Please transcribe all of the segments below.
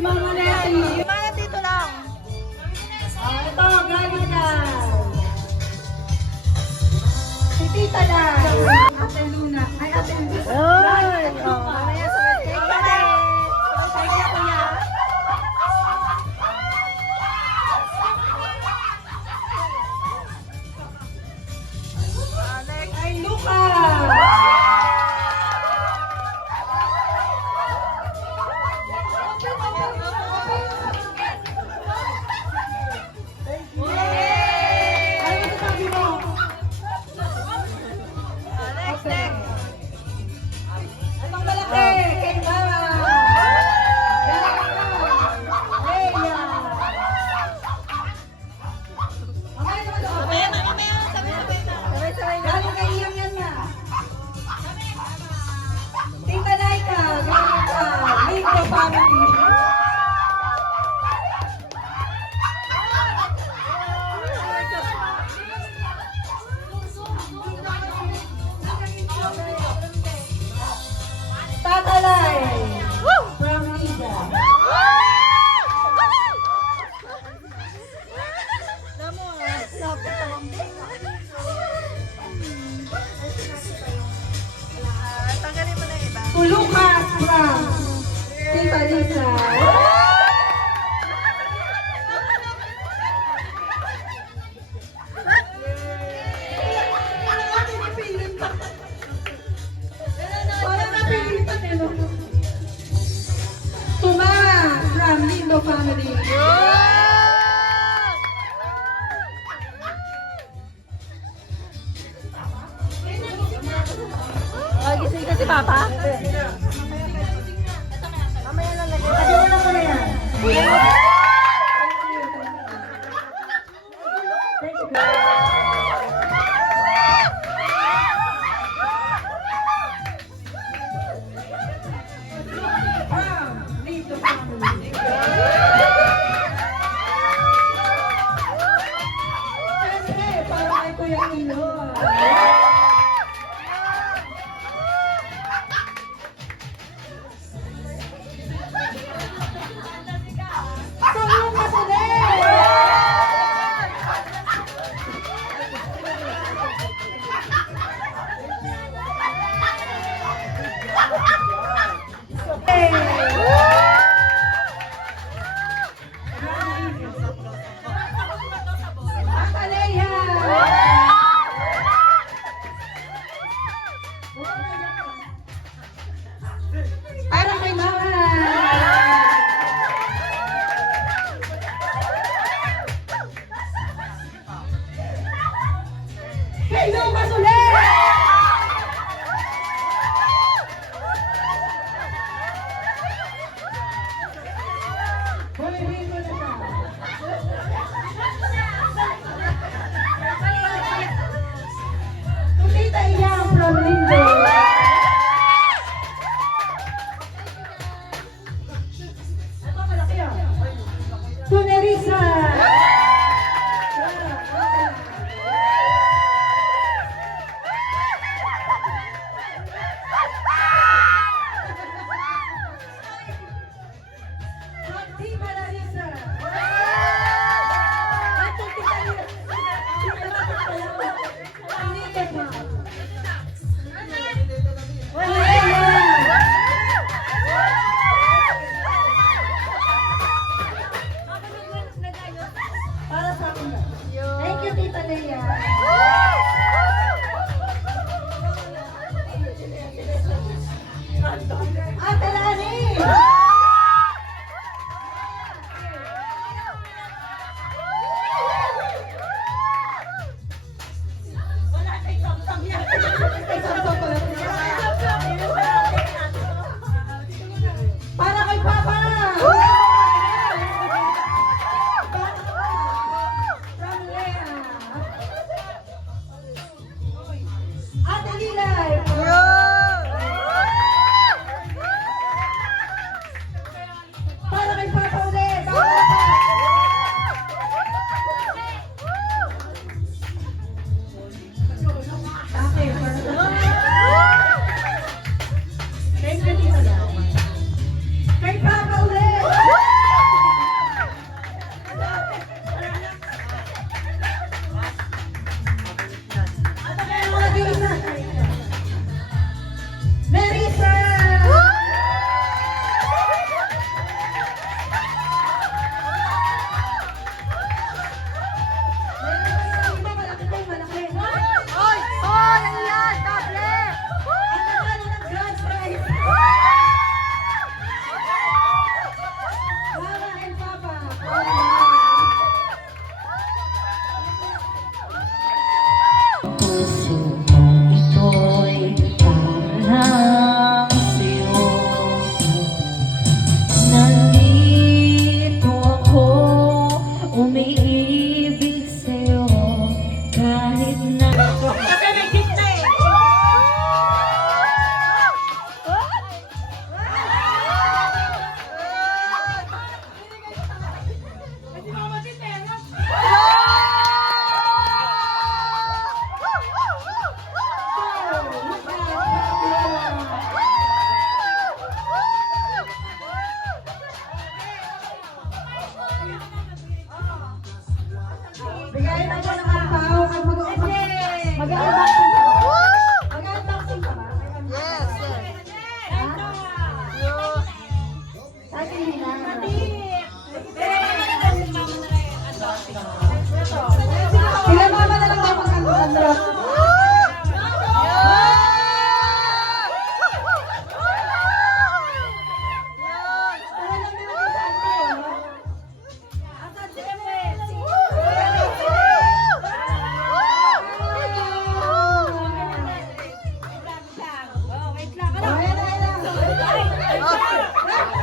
Mama Nelly. Mga dito lang. Ito, galing na. Si Tita Lai. Ate Luna. Ay, Ate Luna. Ay, mamaya sa birthday ka din. Thank you, kuya. Ay, Luca. Ano sabi mo? Okay. Anong malaki? Kay Mama. Leia. Mamaya, mamaya. Sabay-sabay na. Sabay-sabay na. Galing kay Iyang yan na. Tita Laika, galing ka. Ligo family. Tatalay. From Lisa. Tanggalin mo na yung iba. Lucas from Tita Lisa. Parang napilitan eh, no? Tumara from Lindo family. Gising ka si Papa? Mamaya lang lagyan. Kasi wala ko na yan. From Lindo family. Siyempre, para kay Kuya Ino.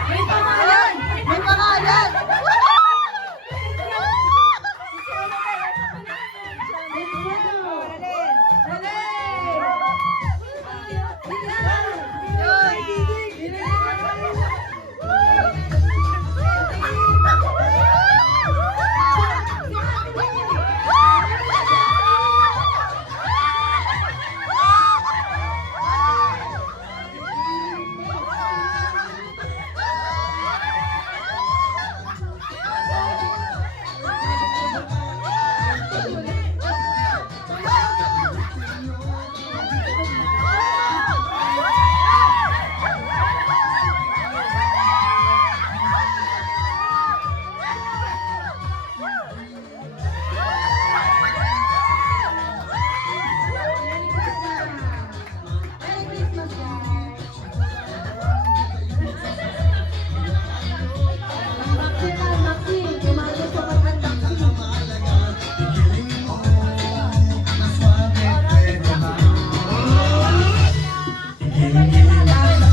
May pangalan! May pangalan!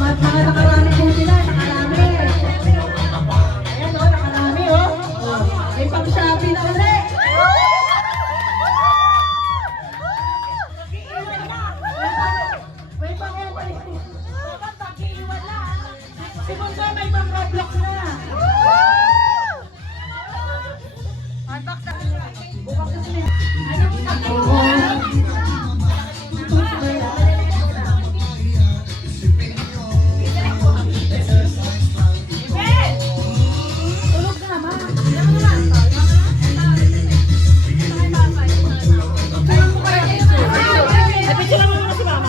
Mga nakarami po sila, nakarami. Ayan o, nakarami o. May pang-shopping na ulit. May pang-shopping. Si Bunso may pang-Roblox na. Bukas na sila. Tulog na, ma. Ay, picture lang muna si mama.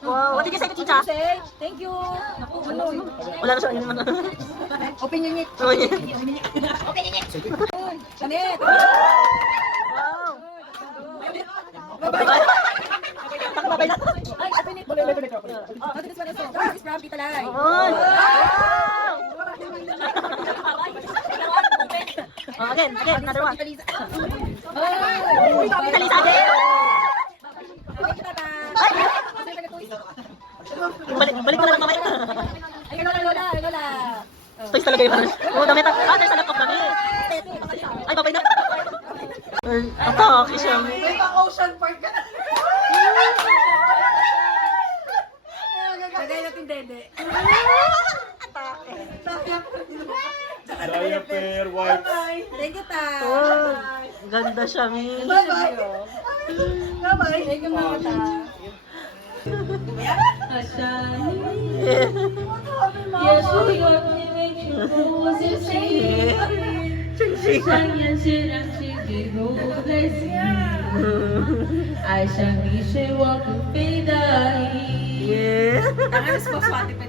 Wow, what did you say to Chicha? Thank you. Wala na siya. Opinion niya. Oh, yeah. Janet. Wow. Takbabay na. Ay, opinion. This one also. This is from Tita Lai. Wow. Oh, again, another one. Tita Lisa. Tita Lisa again. Balik mo na lang mamaya. Ay, Lola. Toys talaga yun. Oh, damit. There's a lot of kami. Ay, babay na. Atake siya. May pa-ocean park ka na. Lagay natin dede. Diaper, wipes. Thank you, Ta. Oh, ganda siya, Mi. Bye-bye. Bye-bye. Thank you, Mama Ta. Yeah. Ang alas ko, swati pa